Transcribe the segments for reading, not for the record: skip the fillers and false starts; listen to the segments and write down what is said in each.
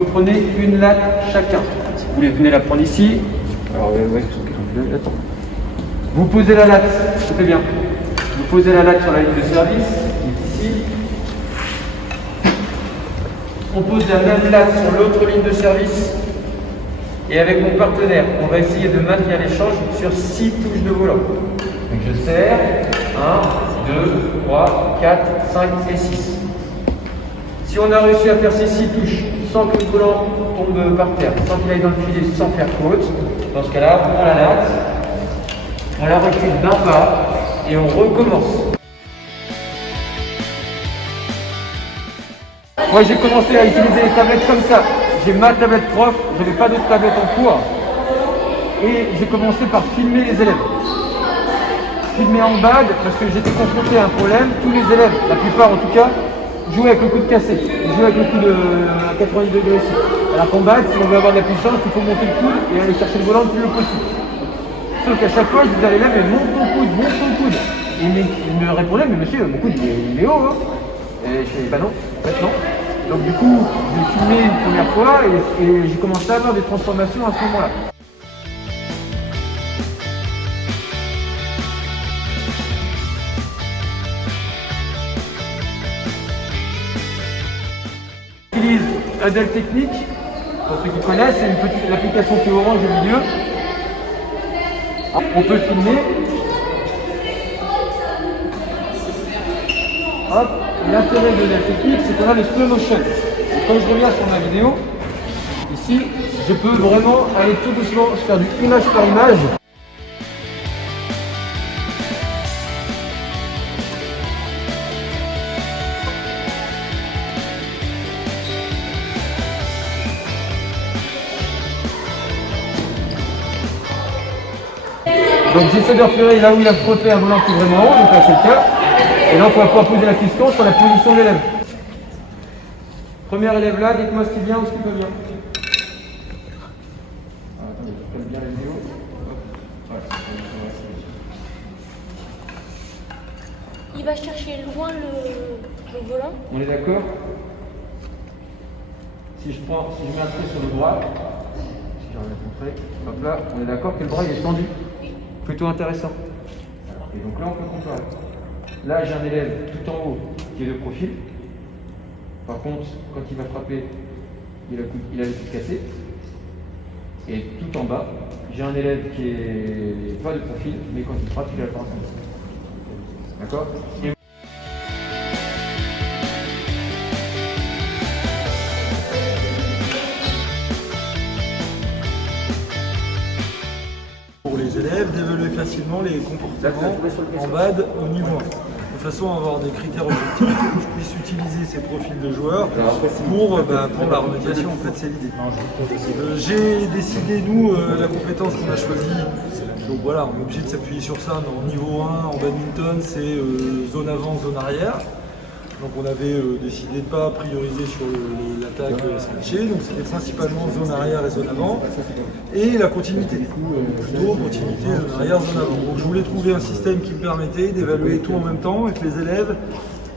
Vous prenez une latte chacun. Si vous voulez, venez la prendre ici. Alors, ouais, attends. Vous posez la latte, c'est bien. Vous posez la latte sur la ligne de service, ici. On pose la même latte sur l'autre ligne de service. Et avec mon partenaire, on va essayer de maintenir l'échange sur 6 touches de volant. Donc je serre, 1, 2, 3, 4, 5 et 6. Si on a réussi à faire ces 6 touches sans que le volant tombe par terre, sans qu'il aille dans le filet, sans faire faute, dans ce cas-là, on prend la latte, on la recule d'un pas et on recommence. Moi j'ai commencé à utiliser les tablettes comme ça. J'ai ma tablette prof, je n'avais pas d'autres tablettes en cours. Et j'ai commencé par filmer les élèves. Filmer en bad parce que j'étais confronté à un problème. Tous les élèves, la plupart en tout cas, jouaient avec le coude cassé. Ils jouaient avec le coude à 90 degrés ici. Alors qu'en bad, si on veut avoir de la puissance, il faut monter le coude et aller chercher le volant le plus haut possible. Sauf qu'à chaque fois, je disais à l'élève, mais monte ton coude, monte ton coude. Et il me répondait, mais monsieur, mon coude il est haut. Hein. Et je fais, bah non, en fait non. Donc du coup, j'ai filmé une première fois et j'ai commencé à avoir des transformations à ce moment-là. J'utilise Adel Technique, pour ceux qui connaissent, c'est une petite application qui est orange au milieu. On peut filmer. Hop. L'intérêt de la technique, c'est qu'on a le slow motion. Et quand je reviens sur ma vidéo, ici, je peux vraiment aller tout doucement, faire du image par image. Donc j'essaie de repérer là où il a frotté un volant qui est vraiment haut, donc là c'est le cas. Et là, on va pouvoir poser la question sur la position de l'élève. Premier élève là, dites-moi ce qui est bien ou ce qui peut bien. Attendez, je presse bien la vidéo. Il va chercher loin le volant. On est d'accord? Si je mets un trait sur le bras, si j'arrive à montrer, hop là, on est d'accord que le bras il est tendu. Plutôt intéressant. Et donc là, on peut comparer. Là, j'ai un élève tout en haut qui est de profil. Par contre, quand il va frapper, il a le coude cassé. Et tout en bas, j'ai un élève qui est pas de profil, mais quand il frappe, il a le bras. D'accord? Pour les élèves, d'évaluer facilement les comportements en BAD au niveau 1. De façon à avoir des critères objectifs et que je puisse utiliser ces profils de joueurs pour la remédiation, en fait c'est l'idée. J'ai décidé, nous, la compétence qu'on a choisie, donc voilà, on est obligé de s'appuyer sur ça, mais en niveau 1, en badminton, c'est zone avant, zone arrière. Donc on avait décidé de ne pas prioriser sur l'attaque switchée, donc c'était principalement zone arrière et zone avant, et la continuité, plutôt continuité, zone arrière, zone avant. Donc je voulais trouver un système qui me permettait d'évaluer tout en même temps et que les élèves,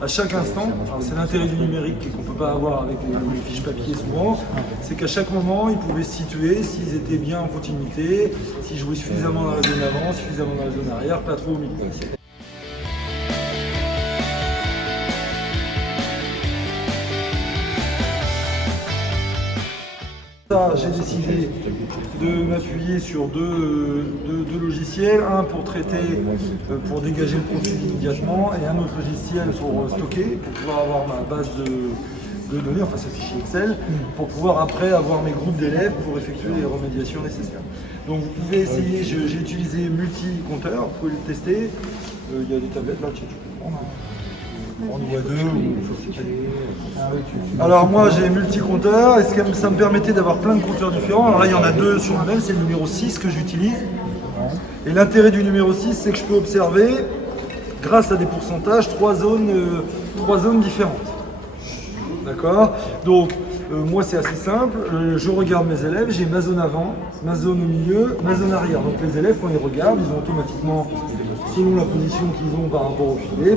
à chaque instant, c'est l'intérêt du numérique qu'on ne peut pas avoir avec les fiches papier souvent, c'est qu'à chaque moment ils pouvaient se situer, s'ils étaient bien en continuité, s'ils jouaient suffisamment dans la zone avant, suffisamment dans la zone arrière, pas trop au milieu. J'ai décidé de m'appuyer sur deux logiciels, un pour traiter, pour dégager le profil immédiatement, et un autre logiciel pour stocker, pour pouvoir avoir ma base de données, enfin ce fichier Excel, pour pouvoir après avoir mes groupes d'élèves pour effectuer les remédiations nécessaires. Donc vous pouvez essayer, j'ai utilisé multi-compteur, vous pouvez le tester, il y a des tablettes là, tu peux prendre. On y voit deux. Alors moi j'ai multi-compteur et ça me permettait d'avoir plein de compteurs différents. Alors là il y en a deux sur le même, c'est le numéro 6 que j'utilise. Et l'intérêt du numéro 6 c'est que je peux observer, grâce à des pourcentages, trois zones différentes. D'accord? Donc moi c'est assez simple, je regarde mes élèves, j'ai ma zone avant, ma zone au milieu, ma zone arrière. Donc les élèves quand ils regardent, ils ont automatiquement, selon la position qu'ils ont par rapport au filet,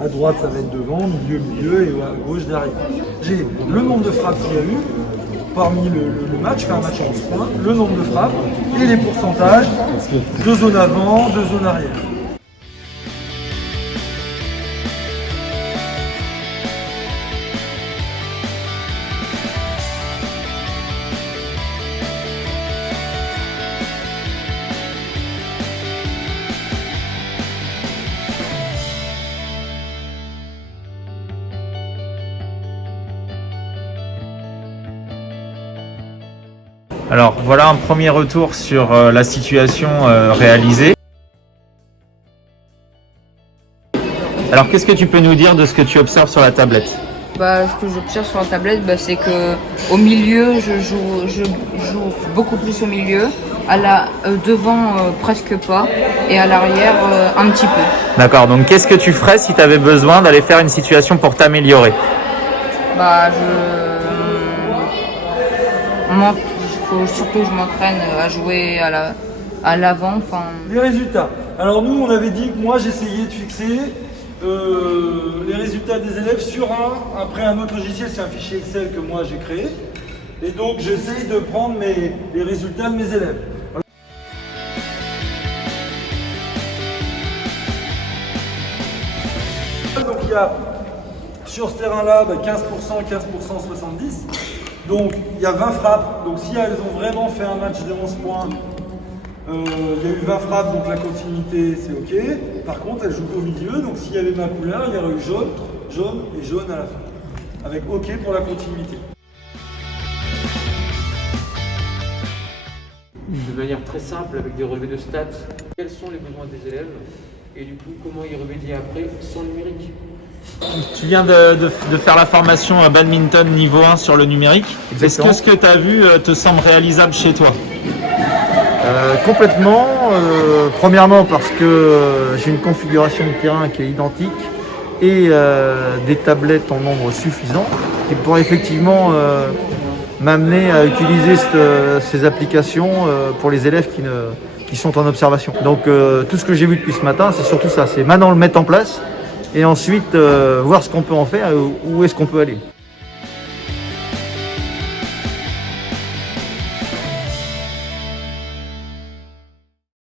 à droite ça va être devant, milieu, et à gauche derrière. J'ai le nombre de frappes qu'il y a eu, parmi le match, un match en 11 points, le nombre de frappes et les pourcentages de zone avant, de zone arrière. Alors voilà un premier retour sur la situation réalisée. Alors qu'est-ce que tu peux nous dire de ce que tu observes sur la tablette? Ce que j'observe sur la tablette, c'est que au milieu, je joue beaucoup plus au milieu, devant presque pas, et à l'arrière un petit peu. D'accord, donc qu'est-ce que tu ferais si tu avais besoin d'aller faire une situation pour t'améliorer? Il faut surtout que je m'entraîne à jouer à l'avant. Les résultats. Alors nous, on avait dit que moi, j'essayais de fixer les résultats des élèves sur après un autre logiciel, c'est un fichier Excel que moi j'ai créé. Et donc, j'essaye de prendre les résultats de mes élèves. Donc il y a sur ce terrain-là 15%, 70%. Donc il y a 20 frappes. Donc si elles ont vraiment fait un match de 11 points, il y a eu 20 frappes, donc la continuité c'est ok. Par contre, elles jouent au milieu, donc s'il y avait ma couleur, il y aurait eu jaune, jaune et jaune à la fin. Avec ok pour la continuité. De manière très simple, avec des relevés de stats, quels sont les besoins des élèves et du coup comment y remédier après sans numérique. Tu viens de faire la formation à badminton niveau 1 sur le numérique. Est-ce que ce que tu as vu te semble réalisable chez toi? Complètement. Premièrement parce que j'ai une configuration de terrain qui est identique et des tablettes en nombre suffisant qui pourraient effectivement m'amener à utiliser ces applications pour les élèves qui sont en observation. Donc tout ce que j'ai vu depuis ce matin, c'est surtout ça. C'est maintenant le mettre en place et ensuite voir ce qu'on peut en faire et où est-ce qu'on peut aller.